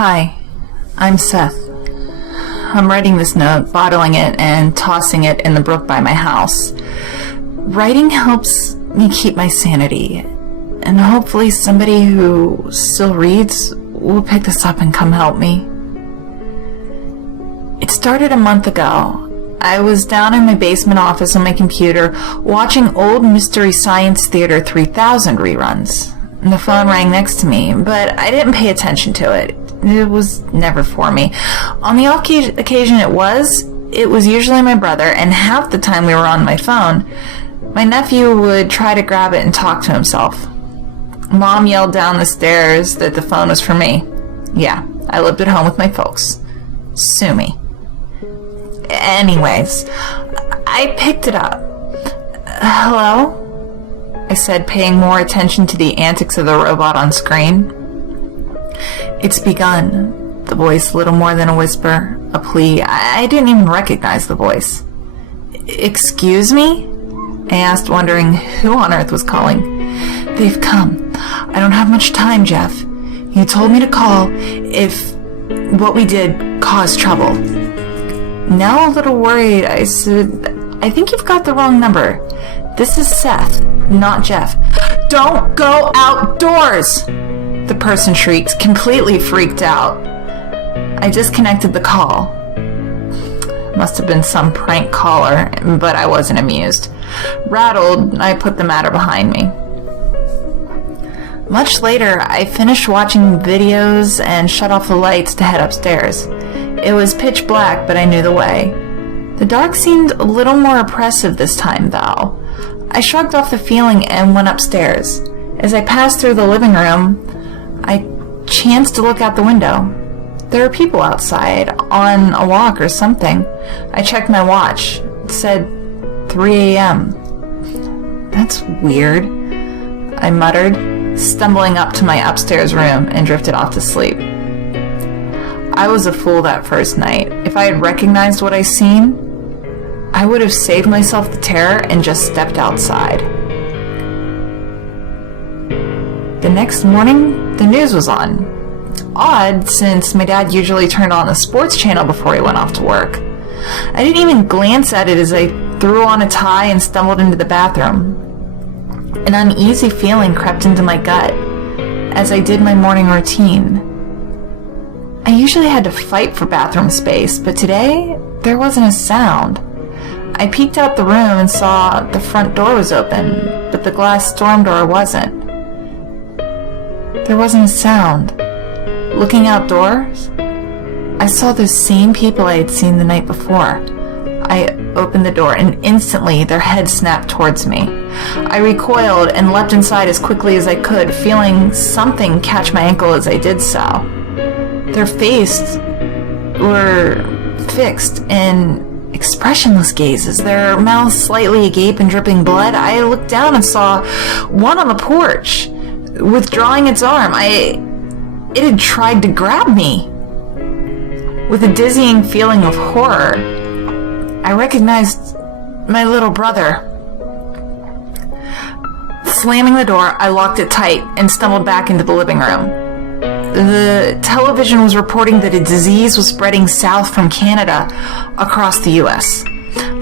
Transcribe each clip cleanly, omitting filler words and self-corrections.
Hi, I'm Seth. I'm writing this note, bottling it, and tossing it in the brook by my house. Writing helps me keep my sanity, and hopefully somebody who still reads will pick this up and come help me. It started a month ago. I was down in my basement office on my computer watching old Mystery Science Theater 3000 reruns. The phone rang next to me, but I didn't pay attention to it. It was never for me. On the off occasion it was usually my brother, and half the time we were on my phone, my nephew would try to grab it and talk to himself. Mom yelled down the stairs that the phone was for me. Yeah, I lived at home with my folks. Sue me. Anyways, I picked it up. Hello? I said, paying more attention to the antics of the robot on screen. It's begun. The voice, little more than a whisper, a plea. I didn't even recognize the voice. Excuse me? I asked, wondering who on earth was calling. They've come. I don't have much time, Jeff. You told me to call if what we did caused trouble. Now a little worried, I said, I think you've got the wrong number. This is Seth, not Jeff. Don't go outdoors! The person shrieked, completely freaked out. I disconnected the call. Must have been some prank caller, but I wasn't amused. Rattled, I put the matter behind me. Much later, I finished watching videos and shut off the lights to head upstairs. It was pitch black, but I knew the way. The dark seemed a little more oppressive this time, though. I shrugged off the feeling and went upstairs. As I passed through the living room, I chanced to look out the window. There were people outside, on a walk or something. I checked my watch. It said 3 a.m. That's weird, I muttered, stumbling up to my upstairs room, and drifted off to sleep. I was a fool that first night. If I had recognized what I seen, I would have saved myself the terror and just stepped outside. The next morning, the news was on. Odd, since my dad usually turned on the sports channel before he went off to work. I didn't even glance at it as I threw on a tie and stumbled into the bathroom. An uneasy feeling crept into my gut as I did my morning routine. I usually had to fight for bathroom space, but today there wasn't a sound. I peeked out the room and saw the front door was open, but the glass storm door wasn't. There wasn't a sound. Looking outdoors, I saw those same people I had seen the night before. I opened the door, and instantly their heads snapped towards me. I recoiled and leapt inside as quickly as I could, feeling something catch my ankle as I did so. Their faces were fixed in expressionless gazes, their mouths slightly agape and dripping blood. I looked down and saw one on the porch, withdrawing its arm. It had tried to grab me. With a dizzying feeling of horror, I recognized my little brother. Slamming the door, I locked it tight and stumbled back into the living room. The television was reporting that a disease was spreading south from Canada across the U.S.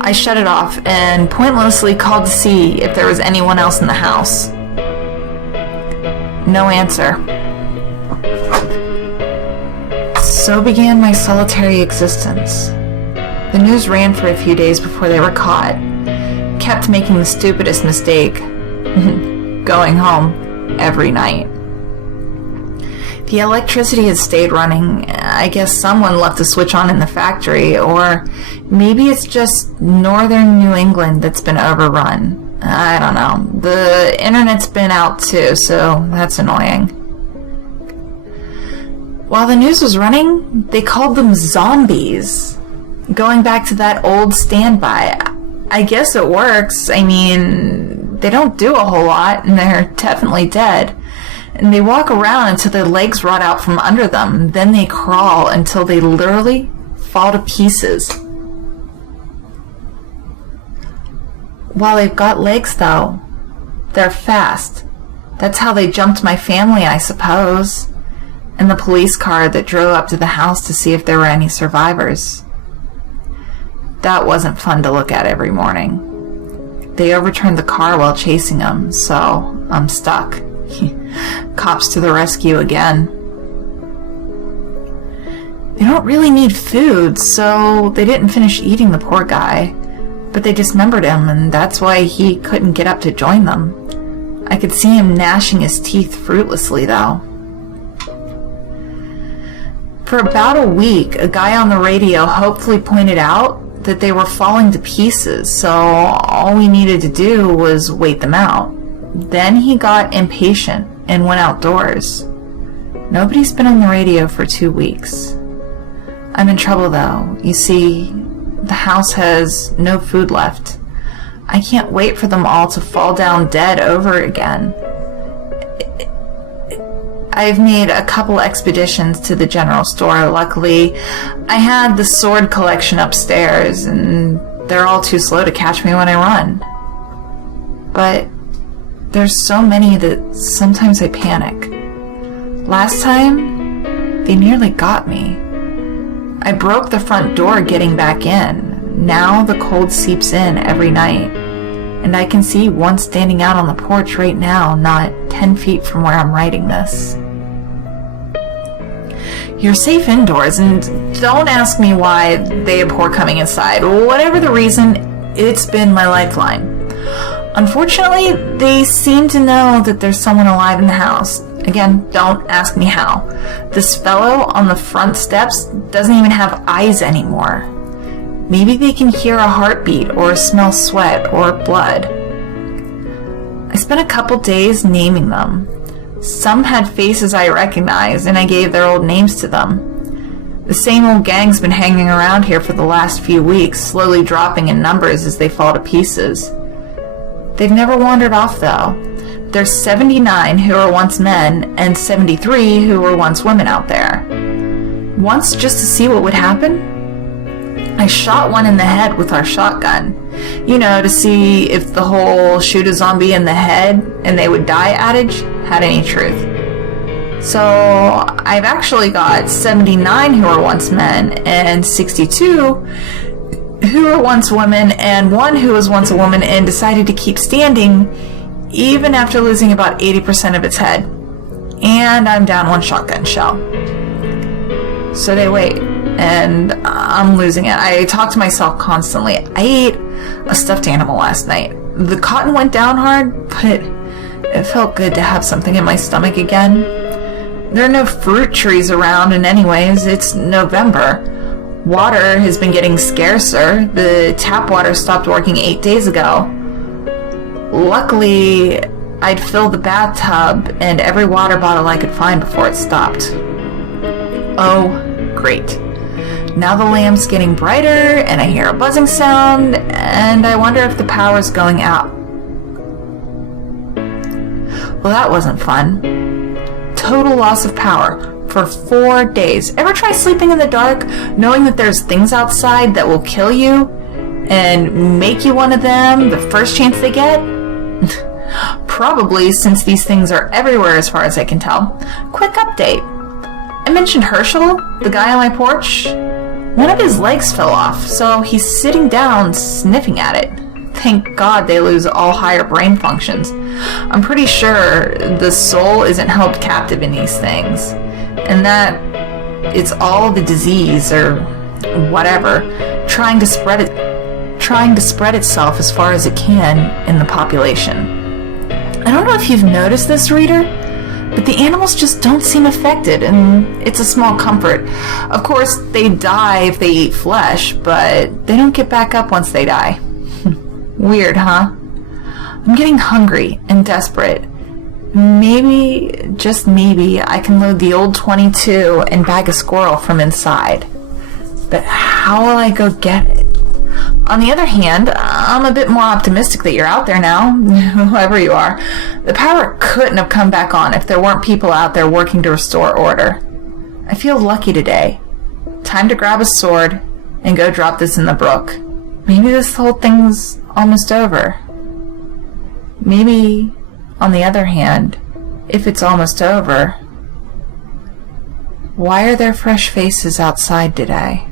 I shut it off and pointlessly called to see if there was anyone else in the house. No answer. So began my solitary existence. The news ran for a few days before they were caught. Kept making the stupidest mistake. Going home every night. The electricity had stayed running. I guess someone left the switch on in the factory, or maybe it's just northern New England that's been overrun. I don't know. The internet's been out too, so that's annoying. While the news was running, they called them zombies. Going back to that old standby. I guess it works. I mean, they don't do a whole lot, and they're definitely dead. And they walk around until their legs rot out from under them. Then they crawl until they literally fall to pieces. While they've got legs, though, they're fast. That's how they jumped my family, I suppose. and the police car that drove up to the house to see if there were any survivors. That wasn't fun to look at every morning. They overturned the car while chasing them, so I'm stuck. Cops to the rescue again. They don't really need food, so they didn't finish eating the poor guy. But they dismembered him, and that's why he couldn't get up to join them. I could see him gnashing his teeth fruitlessly, though. For about a week, a guy on the radio hopefully pointed out that they were falling to pieces, so all we needed to do was wait them out. Then he got impatient and went outdoors. Nobody's been on the radio for 2 weeks. I'm in trouble, though. You see, the house has no food left. I can't wait for them all to fall down dead over again. I've made a couple expeditions to the general store. Luckily, I had the sword collection upstairs, and they're all too slow to catch me when I run. But there's so many that sometimes I panic. Last time, they nearly got me. I broke the front door getting back in. Now the cold seeps in every night, and I can see one standing out on the porch right now, not 10 feet from where I'm writing this. You're safe indoors, and don't ask me why they abhor coming inside. Whatever the reason, it's been my lifeline. Unfortunately, they seem to know that there's someone alive in the house. Again, don't ask me how. This fellow on the front steps doesn't even have eyes anymore. Maybe they can hear a heartbeat or smell sweat or blood. I spent a couple days naming them. Some had faces I recognized, and I gave their old names to them. The same old gang's been hanging around here for the last few weeks, slowly dropping in numbers as they fall to pieces. They've never wandered off, though. There's 79 who were once men, and 73 who were once women out there. Once, just to see what would happen, I shot one in the head with our shotgun. You know, to see if the whole shoot a zombie in the head and they would die adage had any truth. So I've actually got 79 who were once men, and 62 who were once women, and one who was once a woman and decided to keep standing even after losing about 80% of its head. And I'm down one shotgun shell. So they wait, and I'm losing it. I talk to myself constantly. I ate a stuffed animal last night. The cotton went down hard, but it felt good to have something in my stomach again. There are no fruit trees around, and anyways, it's November. Water has been getting scarcer. The tap water stopped working 8 days ago. Luckily, I'd filled the bathtub and every water bottle I could find before it stopped. Oh, great. Now the lamp's getting brighter, and I hear a buzzing sound, and I wonder if the power's going out. Well, that wasn't fun. Total loss of power for 4 days. Ever try sleeping in the dark, knowing that there's things outside that will kill you and make you one of them the first chance they get? Probably, since these things are everywhere as far as I can tell. Quick update. I mentioned Herschel, the guy on my porch. One of his legs fell off, so he's sitting down sniffing at it. Thank God they lose all higher brain functions. I'm pretty sure the soul isn't held captive in these things, and that it's all the disease or whatever trying to spread itself as far as it can in the population. I don't know if you've noticed this, reader, but the animals just don't seem affected, and it's a small comfort. Of course, they die if they eat flesh, but they don't get back up once they die. Weird, huh? I'm getting hungry and desperate. Maybe, just maybe, I can load the old 22 and bag a squirrel from inside. But how will I go get it? On the other hand, I'm a bit more optimistic that you're out there now, whoever you are. The power couldn't have come back on if there weren't people out there working to restore order. I feel lucky today. Time to grab a sword and go drop this in the brook. Maybe this whole thing's almost over. Maybe, on the other hand, if it's almost over, Why are there fresh faces outside today?